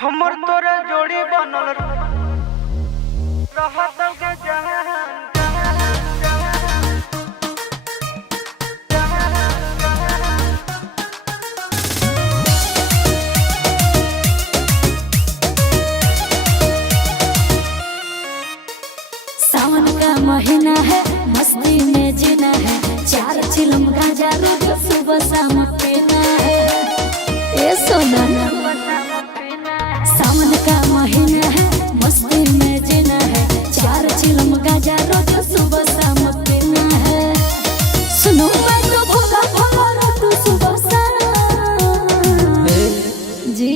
हमर तोरे जोड़ी बनल रहत के जहां सावन का महीना है, मस्ती में जीना है। 4 चिलम गांजा रोज सुबह शाम पीना है। ए सोना, सावन का महीना है, मस्ती में जीना है। 4 चिलम गांजा रोज सुबह शाम पीना है। सुनो मैं तो भोला भोला रोज सुबह शाम जी।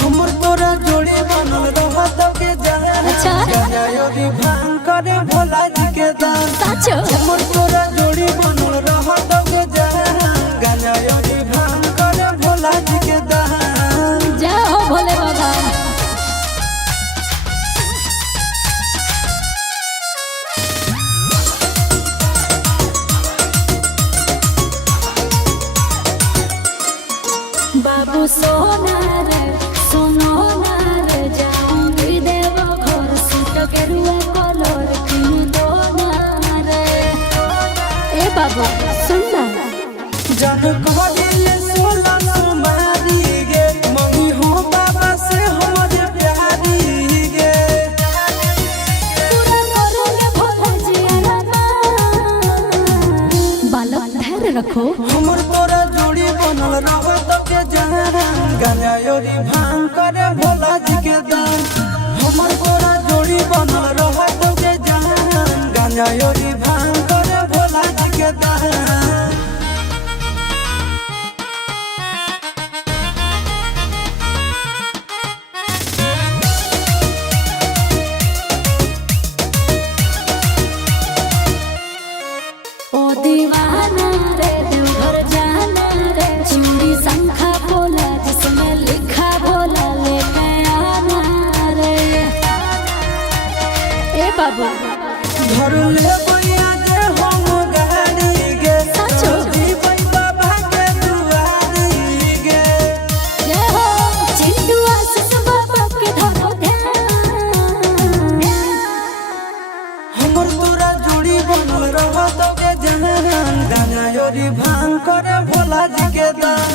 हमर तोरा जोड़ी बनल रहत के जहां अच्छा गजायोरी भांग करे भोला जी के दान साचो। हमर तोरा जोड़ी बनल रहत के जहां गजायोरी भांग करे भोला जी के दान। जाओ भोले बाबा। बाबू सोना रे सुनो ना रे, जाऊंगी देव घर सूट के रुआ कलर किन दो ना रे। ए बाबू सुन ना, जन कहले सोला सुमारी गे मम्मी हो बाबा से हमरे प्यारी गे पूरा करोगे भोला जी आना। बालक धैर्य रखो। हमर तोरा जोड़ी बनल रहत के जहां गजायोरी भांग करे भोला जी के दान। हमर तोरा जोड़ी बनल रहत के जहां गजायोरी भांग करे भोला जी के दान। ओ दीवाना रे देवघर जाना रे, चूड़ी शंखा बोला जिसमें लिखा भोला लेके आना रे। ए बाबू घर ले बैया जे हम गाड़ी गे साचो। जीबै बाबा के दुआरी गे जय हो चिंटू आशीष बाबा के धरो ध्यान। हमर तोरा जोड़ी बनल रहत के जहां गजायोरी भांग करे भोला जी के दान।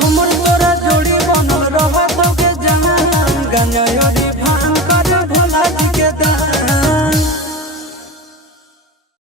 हमर तोरा जोड़ी बनल रहत के जहां गजायोरी